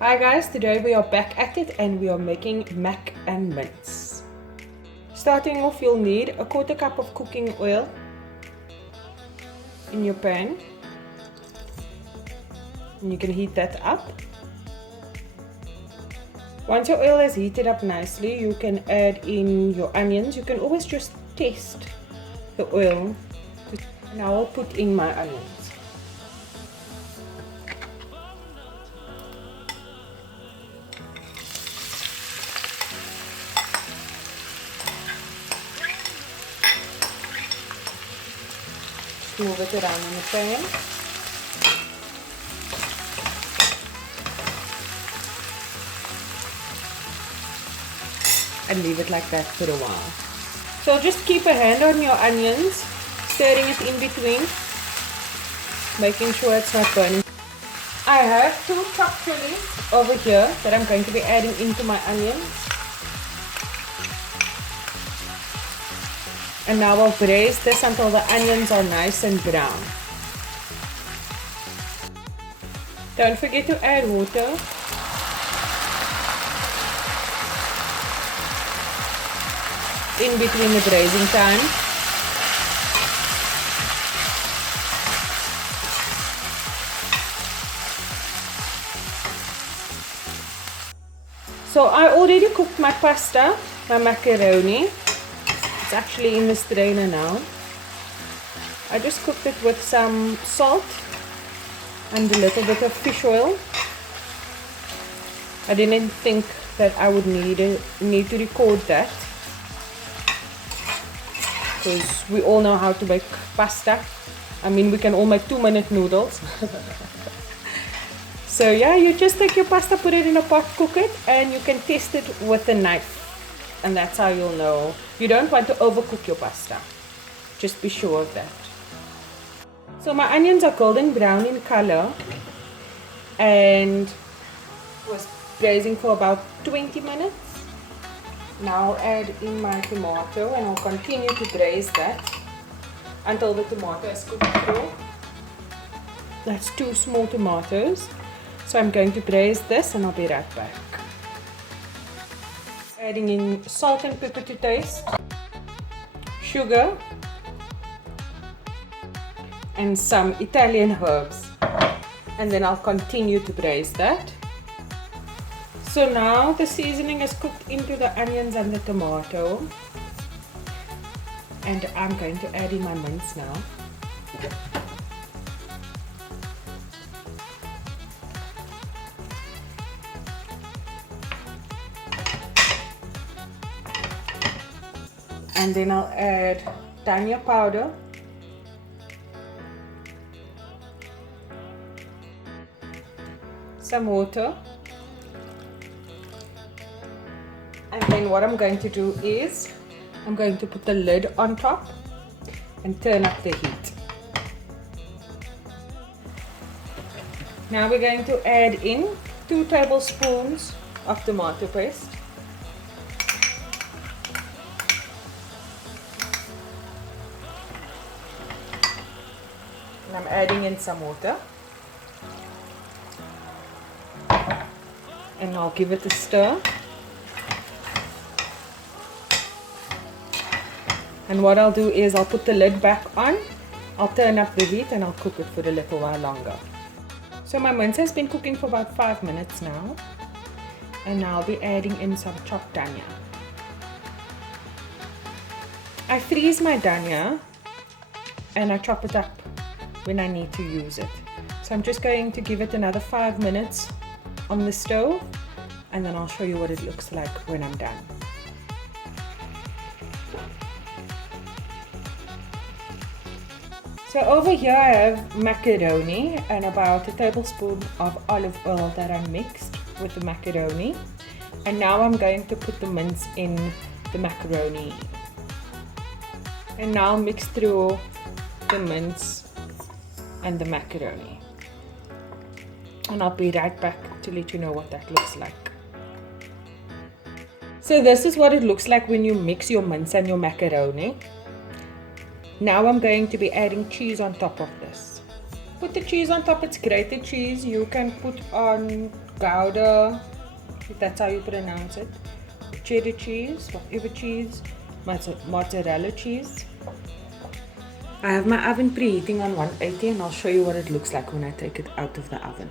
Hi guys, today we are back at it and we are making mac and mince. Starting off, you'll need a 1/4 cup of cooking oil in your pan, and you can heat that up. Once your oil has heated up nicely, you can add in your onions. You can always just test the oil. Now I'll put in my onions. Move it around in the pan. And leave it like that for a while. So just keep a hand on your onions, stirring it in between, making sure it's not burning. I have 2 chopped chilies over here that I'm going to be adding into my onions. And now I'll braise this until the onions are nice and brown. Don't forget to add water. In between the braising time. So I already cooked my pasta, my macaroni. It's actually in the strainer now. I just cooked it with some salt and a little bit of fish oil. I didn't think that I would need to record that, because we all know how to make pasta. I mean, we can all make 2-minute noodles. So yeah, you just take your pasta, put it in a pot, cook it, and you can test it with a knife. And that's how you'll know. You don't want to overcook your pasta. Just be sure of that. So my onions are golden brown in color and was braising for about 20 minutes. Now I'll add in my tomato and I'll continue to braise that until the tomato is cooked through. That's 2 small tomatoes. So I'm going to braise this and I'll be right back. Adding in salt and pepper to taste, sugar, and some Italian herbs. And then I'll continue to braise that. So now the seasoning is cooked into the onions and the tomato. And I'm going to add in my mince now. And then I'll add Danya powder, some water, and then what I'm going to do is I'm going to put the lid on top and turn up the heat. Now we're going to add in 2 tablespoons of tomato paste. And I'm adding in some water. And I'll give it a stir. And what I'll do is I'll put the lid back on, I'll turn up the heat and I'll cook it for a little while longer. So my mince has been cooking for about 5 minutes now. And now I'll be adding in some chopped Danya. I freeze my Danya and I chop it up when I need to use it. So I'm just going to give it another 5 minutes on the stove and then I'll show you what it looks like when I'm done. So over here I have macaroni and about a tablespoon of olive oil that I mixed with the macaroni. And now I'm going to put the mince in the macaroni. And now mix through the mince and the macaroni. And I'll be right back to let you know what that looks like. So this is what it looks like when you mix your mince and your macaroni. Now I'm going to be adding cheese on top of this. Put the cheese on top. It's grated cheese. You can put on Gouda, if that's how you pronounce it. Cheddar cheese, whatever cheese. Mozzarella cheese. I have my oven preheating on 180 and I'll show you what it looks like when I take it out of the oven.